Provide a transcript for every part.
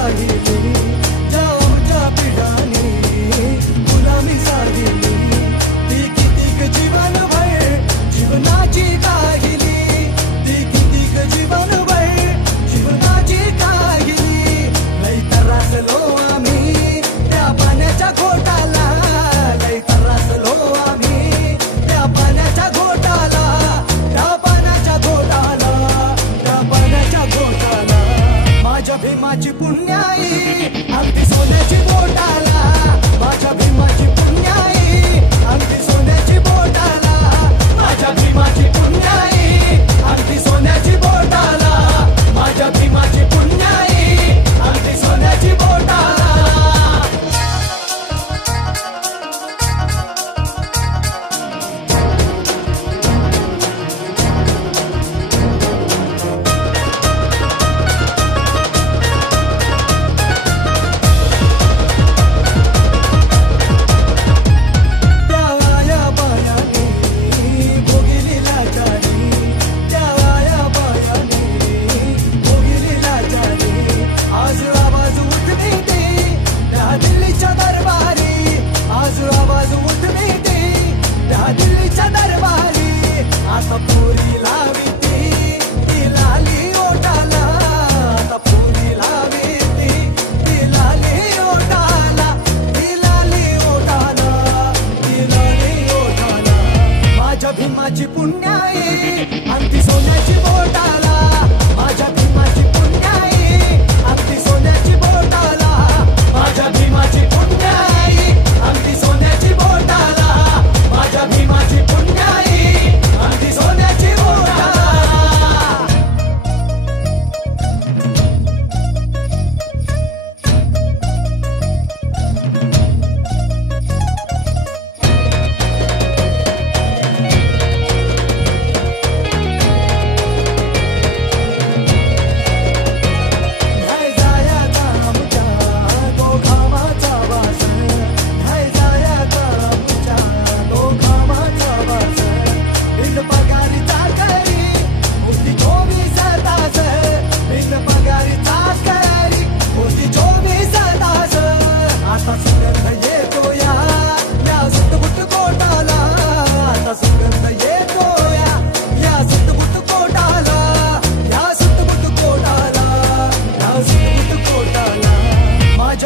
राहिली ज्या आमच्या पिढ्याने गुलामी साहिली ती कितीक जीवन भर जीवनाची काहिली ती कितीक जीवन भर जीवनाची काहिली लई त्रासलो आम्ही त्या पाण्याच्या घोटाला लई त्रासलो आम्ही त्या पाण्याच्या घोटाला त्या पाण्याच्या घोटाला त्या पाण्याच्या घोटाला माझ्या भीमाची पुण्याई अगदी सोन्याची बोटाला माझ्या भीमाची पुण्याई अगदी सोन्याची बोटाला माझ्या भीमाची पुण्याई अगदी सोन्याची बोटाला माझ्या भीमाची पुण्याई अगदी सोन्याची बोटाला भीमाची पुण्याई अगदी सोन्याची बोटाला माझ्या भीमाची पुण्याई अगदी सोन्याची बोटाला माझ्या भीमाची पुण्याई अगदी सोन्याची बोटाला माझ्या भीमाची पुण्याई अगदी सोन्याची बोटाला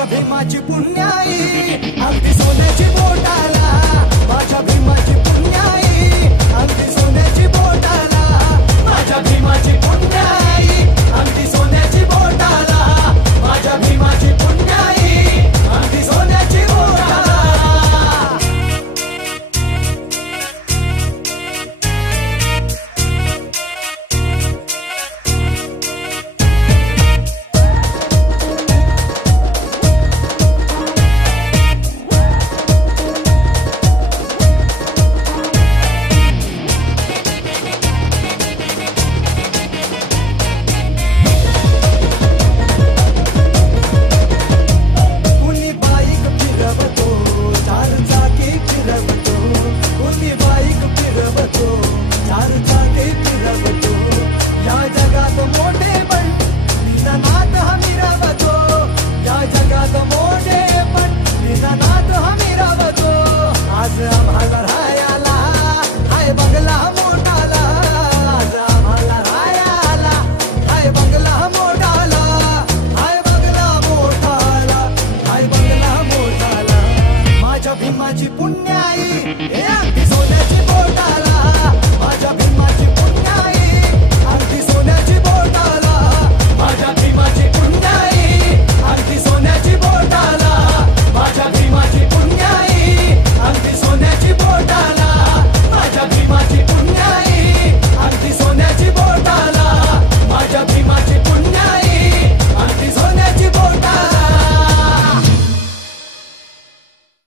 भीमाची पुण्य